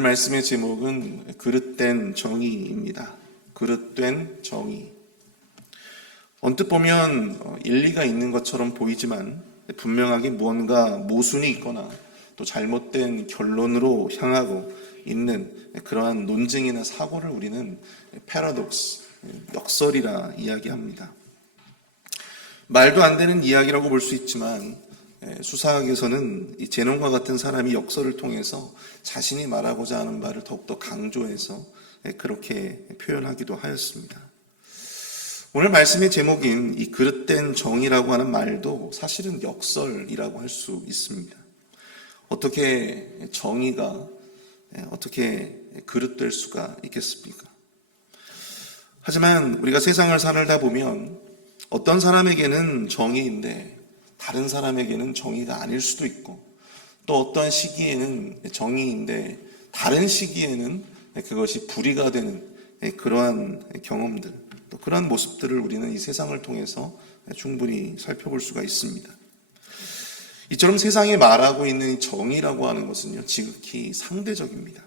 오늘 말씀의 제목은 그릇된 정의입니다. 그릇된 정의. 언뜻 보면 일리가 있는 것처럼 보이지만 분명하게 무언가 모순이 있거나 또 잘못된 결론으로 향하고 있는 그러한 논증이나 사고를 우리는 패러독스, 역설이라 이야기합니다. 말도 안 되는 이야기라고 볼 수 있지만 수사학에서는 이 제논과 같은 사람이 역설을 통해서 자신이 말하고자 하는 말을 더욱더 강조해서 그렇게 표현하기도 하였습니다. 오늘 말씀의 제목인 이 그릇된 정의라고 하는 말도 사실은 역설이라고 할 수 있습니다. 어떻게 정의가 어떻게 그릇될 수가 있겠습니까? 하지만 우리가 세상을 살다 보면 어떤 사람에게는 정의인데 다른 사람에게는 정의가 아닐 수도 있고, 또 어떤 시기에는 정의인데 다른 시기에는 그것이 불의가 되는 그러한 경험들, 또 그러한 모습들을 우리는 이 세상을 통해서 충분히 살펴볼 수가 있습니다. 이처럼 세상에 말하고 있는 정의라고 하는 것은요, 지극히 상대적입니다.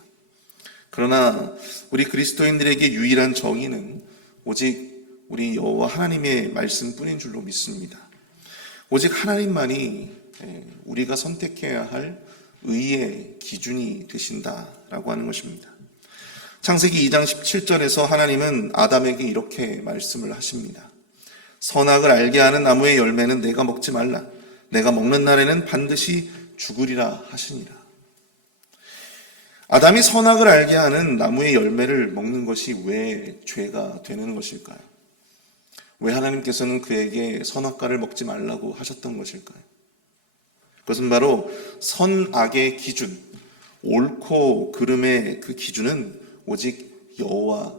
그러나 우리 그리스도인들에게 유일한 정의는 오직 우리 여호와 하나님의 말씀뿐인 줄로 믿습니다. 오직 하나님만이 우리가 선택해야 할 의의 기준이 되신다라고 하는 것입니다. 창세기 2장 17절에서 하나님은 아담에게 이렇게 말씀을 하십니다. 선악을 알게 하는 나무의 열매는 내가 먹지 말라. 내가 먹는 날에는 반드시 죽으리라 하시니라. 아담이 선악을 알게 하는 나무의 열매를 먹는 것이 왜 죄가 되는 것일까요? 왜 하나님께서는 그에게 선악과를 먹지 말라고 하셨던 것일까요? 그것은 바로 선악의 기준, 옳고 그름의 그 기준은 오직 여호와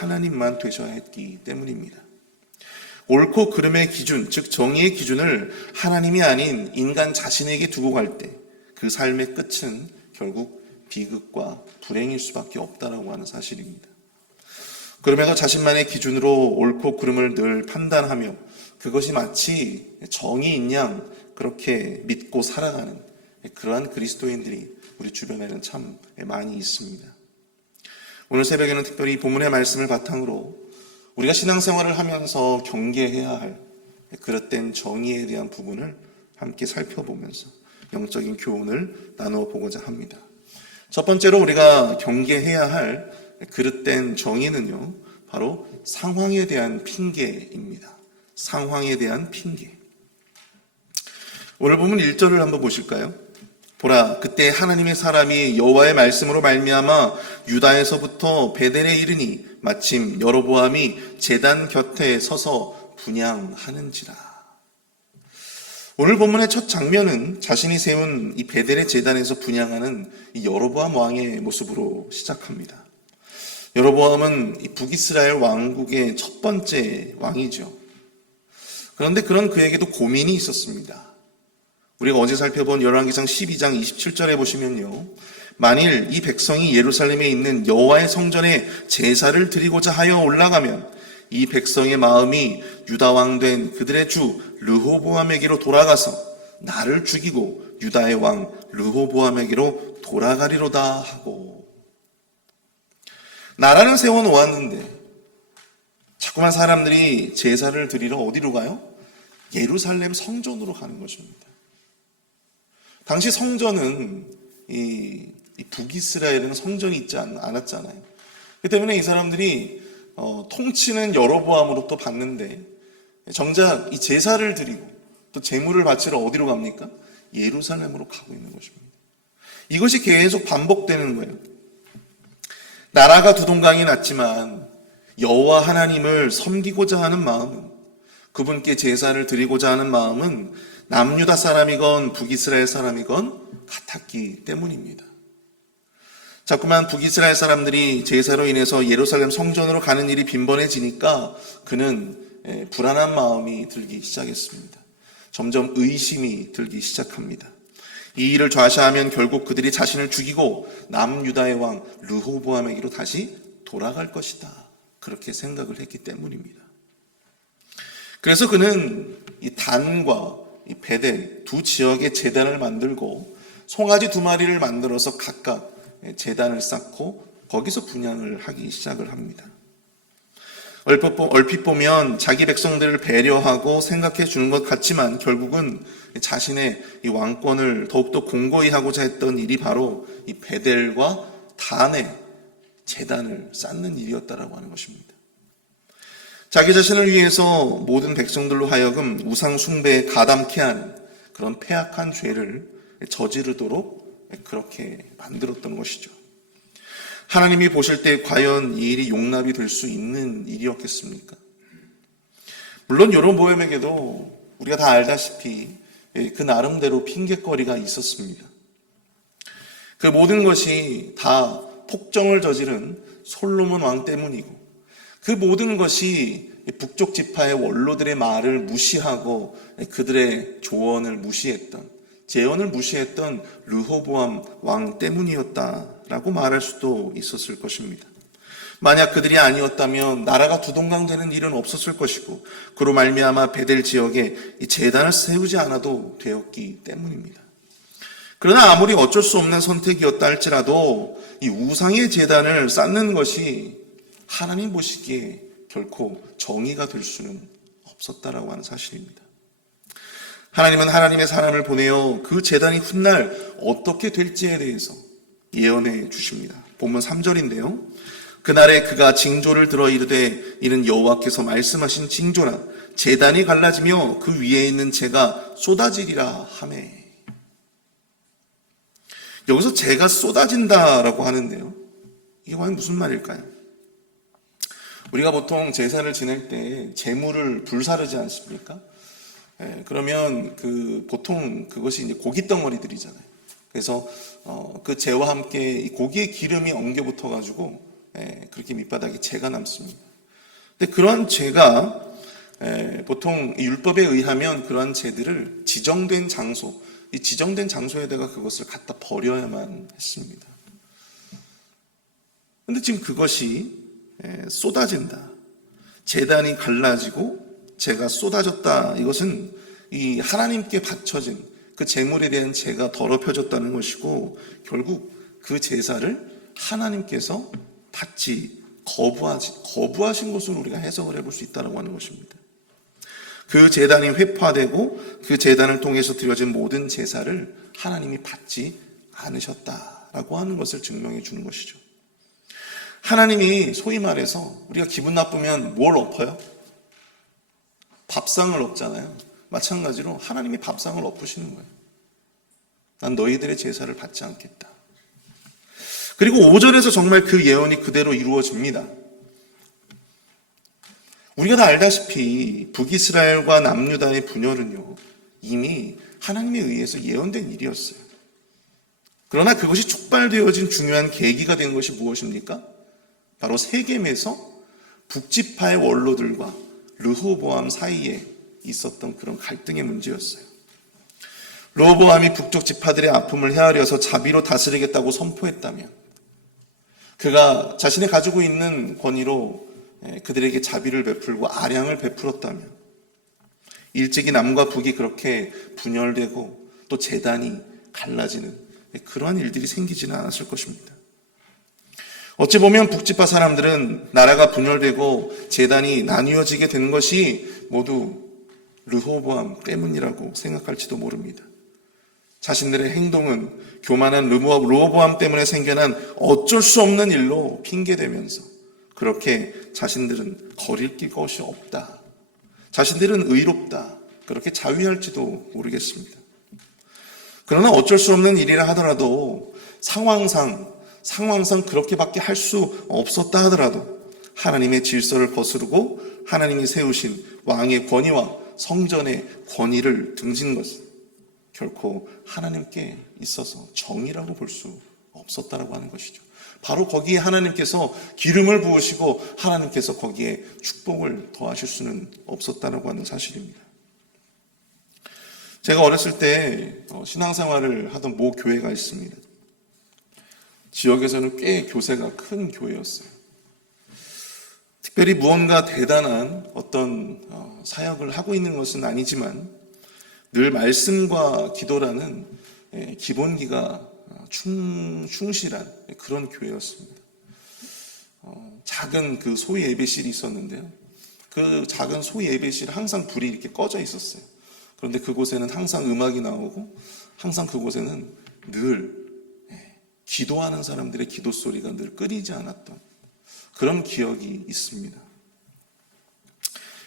하나님만 되셔야 했기 때문입니다. 옳고 그름의 기준, 즉 정의의 기준을 하나님이 아닌 인간 자신에게 두고 갈 때 그 삶의 끝은 결국 비극과 불행일 수밖에 없다라고 하는 사실입니다. 그러면서 자신만의 기준으로 옳고 그름을 늘 판단하며 그것이 마치 정의인 양 그렇게 믿고 살아가는 그러한 그리스도인들이 우리 주변에는 참 많이 있습니다. 오늘 새벽에는 특별히 본문의 말씀을 바탕으로 우리가 신앙생활을 하면서 경계해야 할 그릇된 정의에 대한 부분을 함께 살펴보면서 영적인 교훈을 나누어 보고자 합니다. 첫 번째로 우리가 경계해야 할 그릇된 정의는요, 바로 상황에 대한 핑계입니다. 상황에 대한 핑계. 오늘 보면 1절을 한번 보실까요? 보라, 그때 하나님의 사람이 여호와의 말씀으로 말미암아 유다에서부터 베델에 이르니 마침 여로보암이 제단 곁에 서서 분향하는지라. 오늘 본문의 첫 장면은 자신이 세운 이 베델의 제단에서 분향하는 이 여로보암 왕의 모습으로 시작합니다. 여로보암은 이 북이스라엘 왕국의 첫 번째 왕이죠. 그런데 그런 그에게도 고민이 있었습니다. 우리가 어제 살펴본 열왕기상 12장 27절에 보시면요, 만일 이 백성이 예루살렘에 있는 여호와의 성전에 제사를 드리고자 하여 올라가면 이 백성의 마음이 유다 왕 된 그들의 주 르호보암에게로 돌아가서 나를 죽이고 유다의 왕 르호보암에게로 돌아가리로다 하고, 나라는 세워놓았는데 자꾸만 사람들이 제사를 드리러 어디로 가요? 예루살렘 성전으로 가는 것입니다. 당시 성전은 이 북이스라엘에는 성전이 있지 않았잖아요. 그 때문에 이 사람들이 통치는 여로보암으로부터 받는데 정작 이 제사를 드리고 또 제물을 바치러 어디로 갑니까? 예루살렘으로 가고 있는 것입니다. 이것이 계속 반복되는 거예요. 나라가 두 동강이 났지만 여호와 하나님을 섬기고자 하는 마음은, 그분께 제사를 드리고자 하는 마음은 남유다 사람이건 북이스라엘 사람이건 같았기 때문입니다. 자꾸만 북이스라엘 사람들이 제사로 인해서 예루살렘 성전으로 가는 일이 빈번해지니까 그는 불안한 마음이 들기 시작했습니다. 점점 의심이 들기 시작합니다. 이 일을 좌시하면 결국 그들이 자신을 죽이고 남유다의 왕 르호보암에게로 다시 돌아갈 것이다, 그렇게 생각을 했기 때문입니다. 그래서 그는 이 단과 이 베델 두 지역의 제단을 만들고 송아지 2마리를 만들어서 각각 제단을 쌓고 거기서 분향을 하기 시작을 합니다. 얼핏 보면 자기 백성들을 배려하고 생각해 주는 것 같지만 결국은 자신의 이 왕권을 더욱더 공고히 하고자 했던 일이 바로 이 베델과 단의 제단을 쌓는 일이었다라고 하는 것입니다. 자기 자신을 위해서 모든 백성들로 하여금 우상 숭배에 가담케 하는 그런 패악한 죄를 저지르도록 그렇게 만들었던 것이죠. 하나님이 보실 때 과연 이 일이 용납이 될 수 있는 일이었겠습니까? 물론 여로보암에게도 우리가 다 알다시피 그 나름대로 핑곗거리가 있었습니다. 그 모든 것이 다 폭정을 저지른 솔로몬 왕 때문이고, 그 모든 것이 북쪽 지파의 원로들의 말을 무시하고 그들의 조언을 무시했던, 제언을 무시했던 르호보암 왕 때문이었다라고 말할 수도 있었을 것입니다. 만약 그들이 아니었다면 나라가 두동강되는 일은 없었을 것이고, 그로 말미암아 베델 지역에 이 제단을 세우지 않아도 되었기 때문입니다. 그러나 아무리 어쩔 수 없는 선택이었다 할지라도 이 우상의 제단을 쌓는 것이 하나님 보시기에 결코 정의가 될 수는 없었다라고 하는 사실입니다. 하나님은 하나님의 사람을 보내어 그 제단이 훗날 어떻게 될지에 대해서 예언해 주십니다. 본문 3절인데요. 그날에 그가 징조를 들어 이르되 이는 여호와께서 말씀하신 징조라 제단이 갈라지며 그 위에 있는 재가 쏟아지리라 하매. 여기서 재가 쏟아진다라고 하는데요. 이게 과연 무슨 말일까요? 우리가 보통 제사를 지낼 때 재물을 불사르지 않습니까? 그러면 보통 그것이 이제 고기 덩어리들이잖아요. 그래서 그 재와 함께 이 고기의 기름이 엉겨 붙어 가지고 그렇게 밑바닥에 재가 남습니다. 근데 그런 재가 보통 율법에 의하면 그러한 재들을 지정된 장소, 이 지정된 장소에다가 그것을 갖다 버려야만 했습니다. 근데 지금 그것이 쏟아진다. 제단이 갈라지고 재가 쏟아졌다. 이것은 이 하나님께 바쳐진 그 제물에 대한 재가 더럽혀졌다는 것이고, 결국 그 제사를 하나님께서 받지 거부하신 것으로 우리가 해석을 해볼 수 있다고 하는 것입니다. 그 제단이 회파되고 그 제단을 통해서 드려진 모든 제사를 하나님이 받지 않으셨다라고 하는 것을 증명해 주는 것이죠. 하나님이 소위 말해서 우리가 기분 나쁘면 뭘 엎어요? 밥상을 엎잖아요. 마찬가지로 하나님이 밥상을 엎으시는 거예요. 난 너희들의 제사를 받지 않겠다. 그리고 5절에서 정말 그 예언이 그대로 이루어집니다. 우리가 다 알다시피 북이스라엘과 남유다의 분열은요, 이미 하나님에 의해서 예언된 일이었어요. 그러나 그것이 촉발되어진 중요한 계기가 된 것이 무엇입니까? 바로 세겜에서 북지파의 원로들과 르호보암 사이에 있었던 그런 갈등의 문제였어요. 르호보암이 북쪽 지파들의 아픔을 헤아려서 자비로 다스리겠다고 선포했다면, 그가 자신이 가지고 있는 권위로 그들에게 자비를 베풀고 아량을 베풀었다면, 일찍이 남과 북이 그렇게 분열되고 또 제단이 갈라지는 그러한 일들이 생기지는 않았을 것입니다. 어찌 보면 북지파 사람들은 나라가 분열되고 제단이 나뉘어지게 된 것이 모두 르호보암 때문이라고 생각할지도 모릅니다. 자신들의 행동은 교만한 르호보암 때문에 생겨난 어쩔 수 없는 일로 핑계대면서 그렇게 자신들은 거릴 것이 없다, 자신들은 의롭다, 그렇게 자위할지도 모르겠습니다. 그러나 어쩔 수 없는 일이라 하더라도 상황상 그렇게밖에 할 수 없었다 하더라도 하나님의 질서를 거스르고 하나님이 세우신 왕의 권위와 성전의 권위를 등진 것은 결코 하나님께 있어서 정의라고 볼 수 없었다라고 하는 것이죠. 바로 거기에 하나님께서 기름을 부으시고 하나님께서 거기에 축복을 더하실 수는 없었다라고 하는 사실입니다. 제가 어렸을 때 신앙생활을 하던 모 교회가 있습니다. 지역에서는 꽤 교세가 큰 교회였어요. 특별히 무언가 대단한 어떤 사역을 하고 있는 것은 아니지만 늘 말씀과 기도라는 기본기가 충실한 그런 교회였습니다. 작은 그 소위 예배실이 있었는데요. 그 작은 소위 예배실에 항상 불이 이렇게 꺼져 있었어요. 그런데 그곳에는 항상 음악이 나오고 항상 그곳에는 늘 기도하는 사람들의 기도 소리가 늘 끊이지 않았던 그런 기억이 있습니다.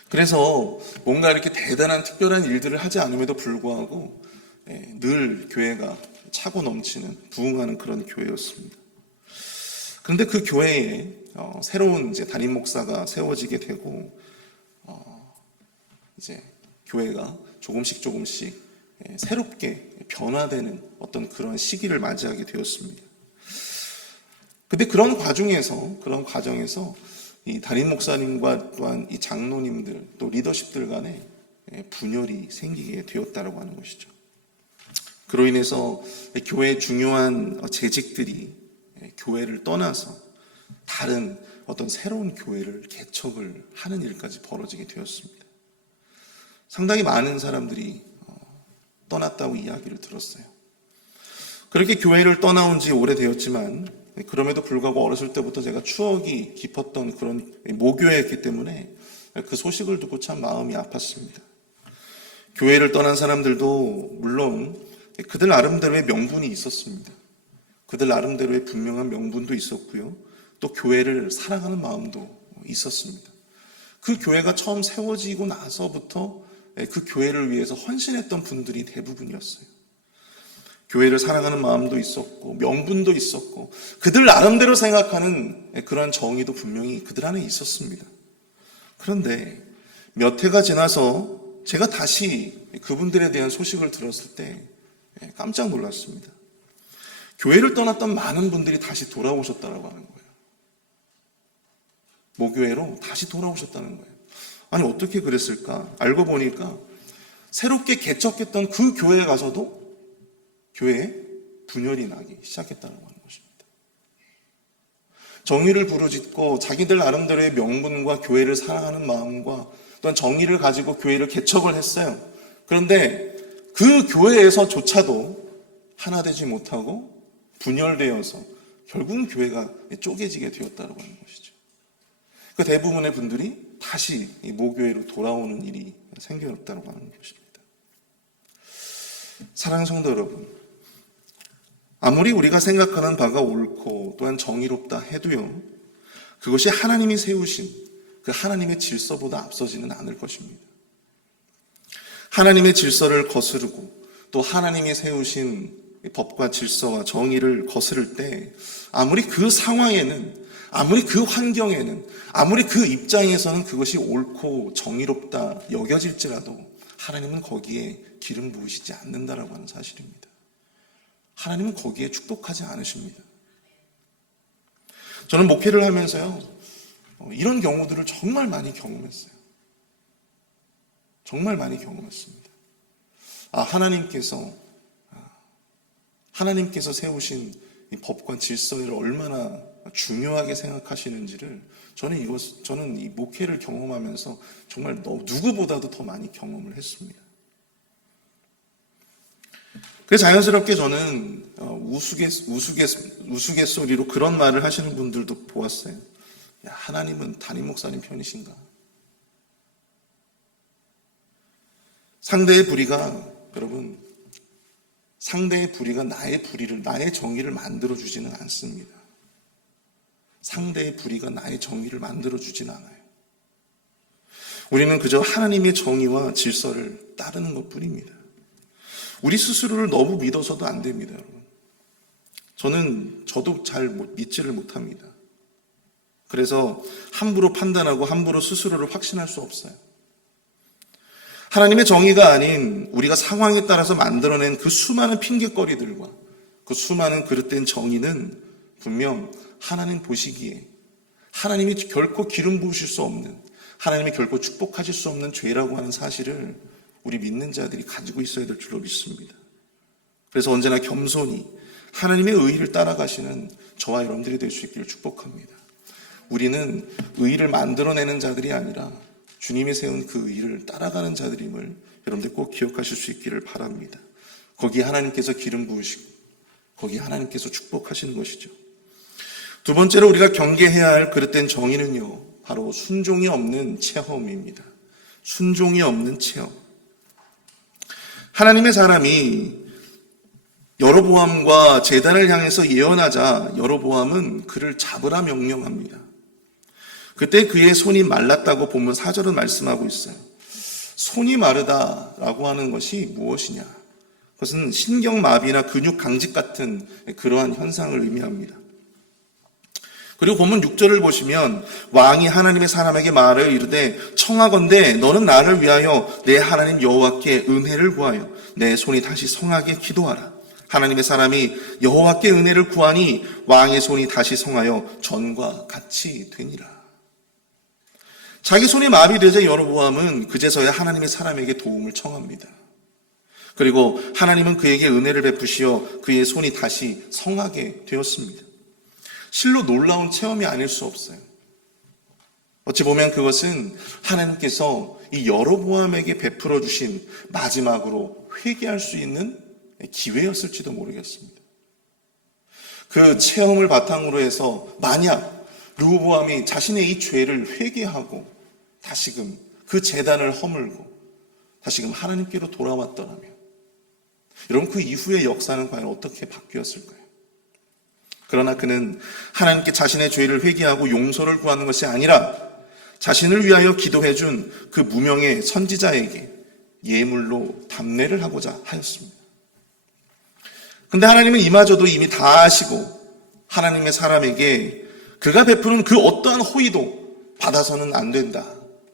그래서 뭔가 이렇게 대단한 특별한 일들을 하지 않음에도 불구하고 늘 교회가 차고 넘치는 부흥하는 그런 교회였습니다. 그런데 그 교회에 새로운 이제 담임 목사가 세워지게 되고 이제 교회가 조금씩 새롭게 변화되는 어떤 그런 시기를 맞이하게 되었습니다. 근데 그런 과정에서 이 담임 목사님과 또한 이 장로님들 또 리더십들 간에 분열이 생기게 되었다라고 하는 것이죠. 그로 인해서 교회의 중요한 재직들이 교회를 떠나서 다른 어떤 새로운 교회를 개척을 하는 일까지 벌어지게 되었습니다. 상당히 많은 사람들이 떠났다고 이야기를 들었어요. 그렇게 교회를 떠나온 지 오래되었지만 그럼에도 불구하고 어렸을 때부터 제가 추억이 깊었던 그런 모교회였기 때문에 그 소식을 듣고 참 마음이 아팠습니다. 교회를 떠난 사람들도 물론 그들 나름대로의 명분이 있었습니다. 그들 나름대로의 분명한 명분도 있었고요. 또 교회를 사랑하는 마음도 있었습니다. 그 교회가 처음 세워지고 나서부터 그 교회를 위해서 헌신했던 분들이 대부분이었어요. 교회를 사랑하는 마음도 있었고 명분도 있었고 그들 나름대로 생각하는 그런 정의도 분명히 그들 안에 있었습니다. 그런데 몇 해가 지나서 제가 다시 그분들에 대한 소식을 들었을 때 깜짝 놀랐습니다. 교회를 떠났던 많은 분들이 다시 돌아오셨다라고 하는 거예요. 모교회로 다시 돌아오셨다는 거예요. 아니 어떻게 그랬을까? 알고 보니까 새롭게 개척했던 그 교회에 가서도 교회에 분열이 나기 시작했다는 하는 것입니다. 정의를 부르짖고 자기들 나름대로의 명분과 교회를 사랑하는 마음과 또한 정의를 가지고 교회를 개척을 했어요. 그런데 그 교회에서조차도 하나 되지 못하고 분열되어서 결국은 교회가 쪼개지게 되었다고 하는 것이죠. 그 대부분의 분들이 다시 이 모교회로 돌아오는 일이 생겼다고 하는 것입니다. 사랑하는 성도 여러분, 아무리 우리가 생각하는 바가 옳고 또한 정의롭다 해도요, 그것이 하나님이 세우신 그 하나님의 질서보다 앞서지는 않을 것입니다. 하나님의 질서를 거스르고 또 하나님이 세우신 법과 질서와 정의를 거스를 때 아무리 그 상황에는, 아무리 그 환경에는, 아무리 그 입장에서는 그것이 옳고 정의롭다 여겨질지라도 하나님은 거기에 기름 부으시지 않는다라고 하는 사실입니다. 하나님은 거기에 축복하지 않으십니다. 저는 목회를 하면서요, 이런 경우들을 정말 많이 경험했어요. 정말 많이 경험했습니다. 하나님께서 세우신 이 법과 질서를 얼마나 중요하게 생각하시는지를 저는 이 목회를 경험하면서 정말 누구보다도 더 많이 경험을 했습니다. 그래서 자연스럽게 저는 우스갯소리로 그런 말을 하시는 분들도 보았어요. 야, 하나님은 담임 목사님 편이신가? 상대의 불의가 나의 정의를 만들어주지는 않습니다. 상대의 불의가 나의 정의를 만들어주진 않아요. 우리는 그저 하나님의 정의와 질서를 따르는 것 뿐입니다. 우리 스스로를 너무 믿어서도 안 됩니다, 여러분. 저도 잘 믿지를 못합니다. 그래서 함부로 판단하고 함부로 스스로를 확신할 수 없어요. 하나님의 정의가 아닌 우리가 상황에 따라서 만들어낸 그 수많은 핑계거리들과 그 수많은 그릇된 정의는 분명 하나님 보시기에 하나님이 결코 기름 부으실 수 없는, 하나님이 결코 축복하실 수 없는 죄라고 하는 사실을 우리 믿는 자들이 가지고 있어야 될 줄로 믿습니다. 그래서 언제나 겸손히 하나님의 의의를 따라가시는 저와 여러분들이 될 수 있기를 축복합니다. 우리는 의의를 만들어내는 자들이 아니라 주님이 세운 그 의의를 따라가는 자들임을 여러분들 꼭 기억하실 수 있기를 바랍니다. 거기에 하나님께서 기름 부으시고 거기에 하나님께서 축복하시는 것이죠. 두 번째로 우리가 경계해야 할 그릇된 정의는요, 바로 순종이 없는 체험입니다. 순종이 없는 체험. 하나님의 사람이 여로보암과 제단을 향해서 예언하자 여로보암은 그를 잡으라 명령합니다. 그때 그의 손이 말랐다고 본문 4절은 말씀하고 있어요. 손이 마르다라고 하는 것이 무엇이냐? 그것은 신경마비나 근육 강직 같은 그러한 현상을 의미합니다. 그리고 본문 6절을 보시면 왕이 하나님의 사람에게 말하여 이르되 청하건대 너는 나를 위하여 내 하나님 여호와께 은혜를 구하여 내 손이 다시 성하게 기도하라. 하나님의 사람이 여호와께 은혜를 구하니 왕의 손이 다시 성하여 전과 같이 되니라. 자기 손이 마비되자 여로보암은 그제서야 하나님의 사람에게 도움을 청합니다. 그리고 하나님은 그에게 은혜를 베푸시어 그의 손이 다시 성하게 되었습니다. 실로 놀라운 체험이 아닐 수 없어요. 어찌 보면 그것은 하나님께서 이 여로보암에게 베풀어 주신 마지막으로 회개할 수 있는 기회였을지도 모르겠습니다. 그 체험을 바탕으로 해서 만약 르호보암이 자신의 이 죄를 회개하고 다시금 그 제단을 허물고 다시금 하나님께로 돌아왔더라면 여러분 그 이후의 역사는 과연 어떻게 바뀌었을까요? 그러나 그는 하나님께 자신의 죄를 회개하고 용서를 구하는 것이 아니라 자신을 위하여 기도해준 그 무명의 선지자에게 예물로 답례를 하고자 하였습니다. 근데 하나님은 이마저도 이미 다 아시고 하나님의 사람에게 그가 베푸는 그 어떠한 호의도 받아서는 안 된다.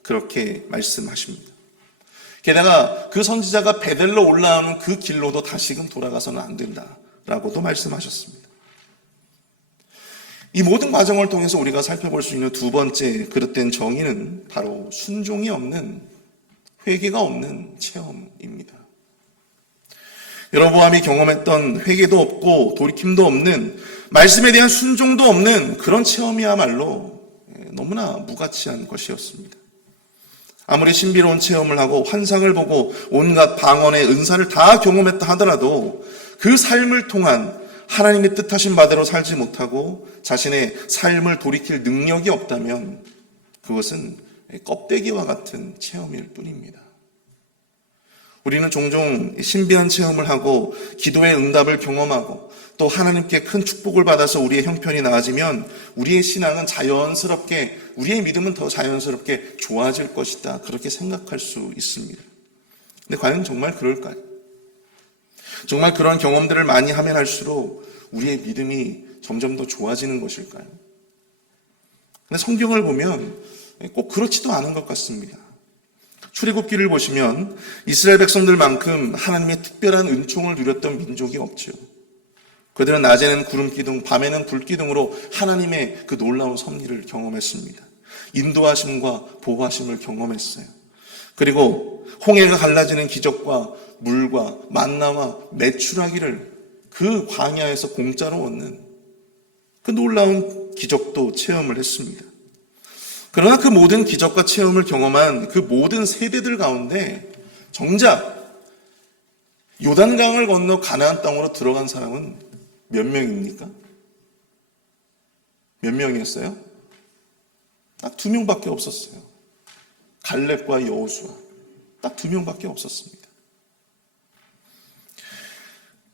그렇게 말씀하십니다. 게다가 그 선지자가 베델로 올라오는 그 길로도 다시금 돌아가서는 안 된다라고도 말씀하셨습니다. 이 모든 과정을 통해서 우리가 살펴볼 수 있는 두 번째 그릇된 정의는 바로 순종이 없는, 회개가 없는 체험입니다. 여로보암이 경험했던 회개도 없고 돌이킴도 없는, 말씀에 대한 순종도 없는 그런 체험이야말로 너무나 무가치한 것이었습니다. 아무리 신비로운 체험을 하고 환상을 보고 온갖 방언의 은사를 다 경험했다 하더라도 그 삶을 통한 하나님의 뜻하신 바대로 살지 못하고 자신의 삶을 돌이킬 능력이 없다면 그것은 껍데기와 같은 체험일 뿐입니다. 우리는 종종 신비한 체험을 하고 기도의 응답을 경험하고 또 하나님께 큰 축복을 받아서 우리의 형편이 나아지면 우리의 신앙은 자연스럽게, 우리의 믿음은 더 자연스럽게 좋아질 것이다. 그렇게 생각할 수 있습니다. 근데 과연 정말 그럴까요? 정말 그런 경험들을 많이 하면 할수록 우리의 믿음이 점점 더 좋아지는 것일까요? 근데 성경을 보면 꼭 그렇지도 않은 것 같습니다. 출애굽기를 보시면 이스라엘 백성들만큼 하나님의 특별한 은총을 누렸던 민족이 없죠. 그들은 낮에는 구름 기둥, 밤에는 불 기둥으로 하나님의 그 놀라운 섭리를 경험했습니다. 인도하심과 보호하심을 경험했어요. 그리고 홍해가 갈라지는 기적과 물과 만나와 메추라기를 그 광야에서 공짜로 얻는 그 놀라운 기적도 체험을 했습니다. 그러나 그 모든 기적과 체험을 경험한 그 모든 세대들 가운데 정작 요단강을 건너 가나안 땅으로 들어간 사람은 몇 명입니까? 몇 명이었어요? 딱 2명밖에 없었어요. 갈렙과 여호수아. 딱 2명밖에 없었습니다.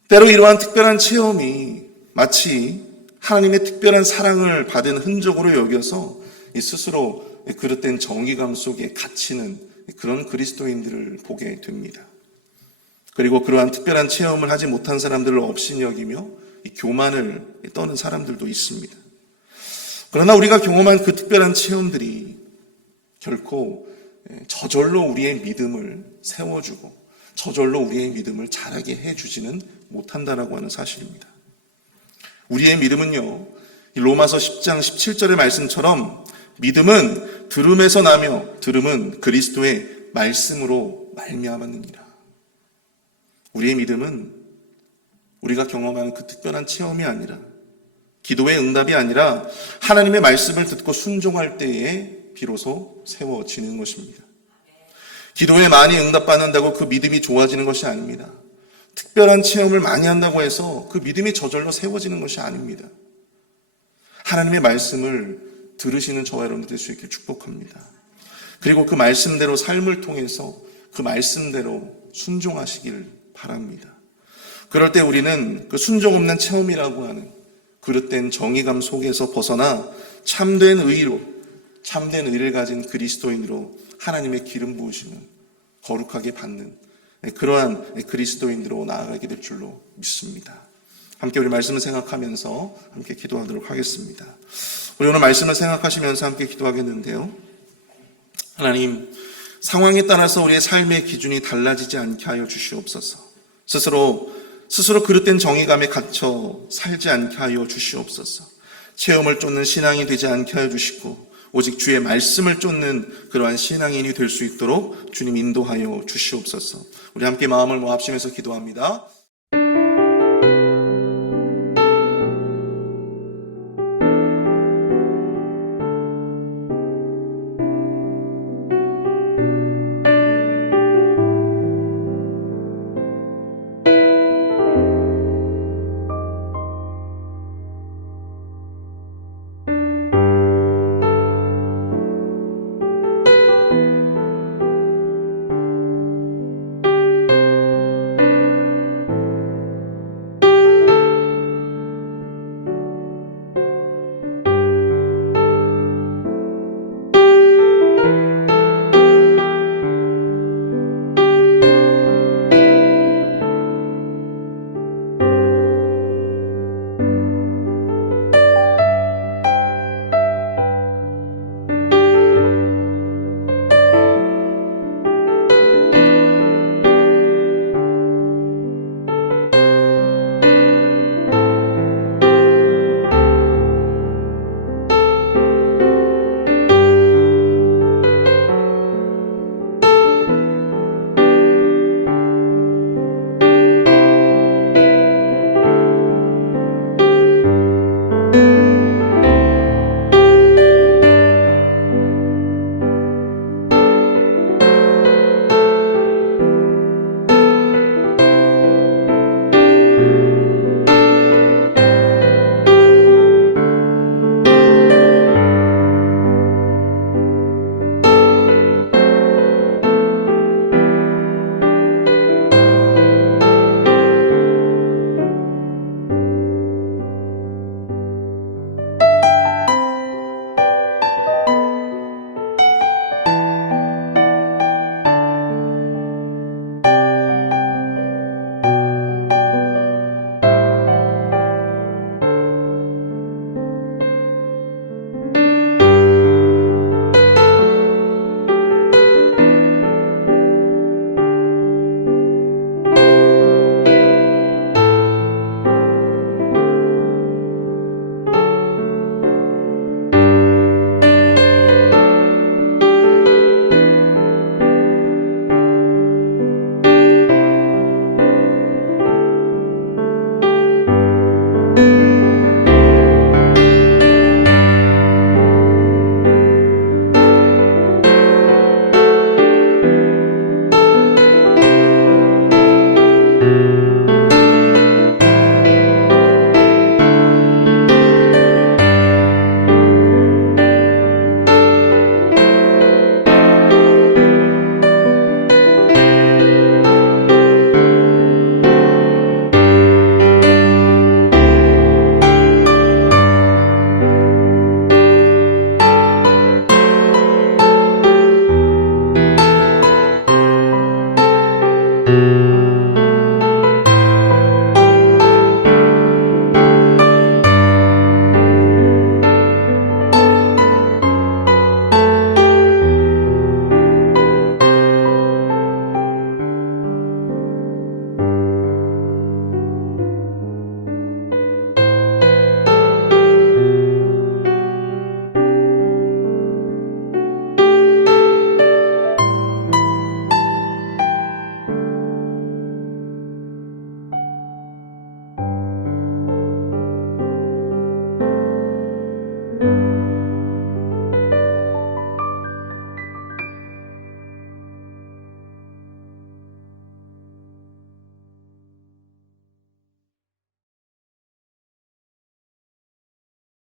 때로 이러한 특별한 체험이 마치 하나님의 특별한 사랑을 받은 흔적으로 여겨서 스스로 그릇된 정의감 속에 갇히는 그런 그리스도인들을 보게 됩니다. 그리고 그러한 특별한 체험을 하지 못한 사람들을 업신여기며 교만을 떠는 사람들도 있습니다. 그러나 우리가 경험한 그 특별한 체험들이 결코 저절로 우리의 믿음을 세워주고 저절로 우리의 믿음을 자라게 해주지는 못한다라고 하는 사실입니다. 우리의 믿음은요, 로마서 10장 17절의 말씀처럼 믿음은 들음에서 나며 들음은 그리스도의 말씀으로 말미암았느니라. 우리의 믿음은 우리가 경험하는 그 특별한 체험이 아니라, 기도의 응답이 아니라 하나님의 말씀을 듣고 순종할 때에 비로소 세워지는 것입니다. 기도에 많이 응답받는다고 그 믿음이 좋아지는 것이 아닙니다. 특별한 체험을 많이 한다고 해서 그 믿음이 저절로 세워지는 것이 아닙니다. 하나님의 말씀을 들으시는 저와 여러분들 될 수 있게 축복합니다. 그리고 그 말씀대로 삶을 통해서 그 말씀대로 순종하시길 바랍니다. 그럴 때 우리는 그 순종 없는 체험이라고 하는 그릇된 정의감 속에서 벗어나 참된 의로, 참된 의를 가진 그리스도인으로 하나님의 기름 부으심을 거룩하게 받는 그러한 그리스도인으로 나아가게 될 줄로 믿습니다. 함께 우리 말씀을 생각하면서 함께 기도하도록 하겠습니다. 우리 오늘 말씀을 생각하시면서 함께 기도하겠는데요. 하나님, 상황에 따라서 우리의 삶의 기준이 달라지지 않게 하여 주시옵소서. 스스로 그릇된 정의감에 갇혀 살지 않게 하여 주시옵소서. 체험을 쫓는 신앙이 되지 않게 하여 주시고 오직 주의 말씀을 쫓는 그러한 신앙인이 될 수 있도록 주님 인도하여 주시옵소서. 우리 함께 마음을 모합시면서 기도합니다.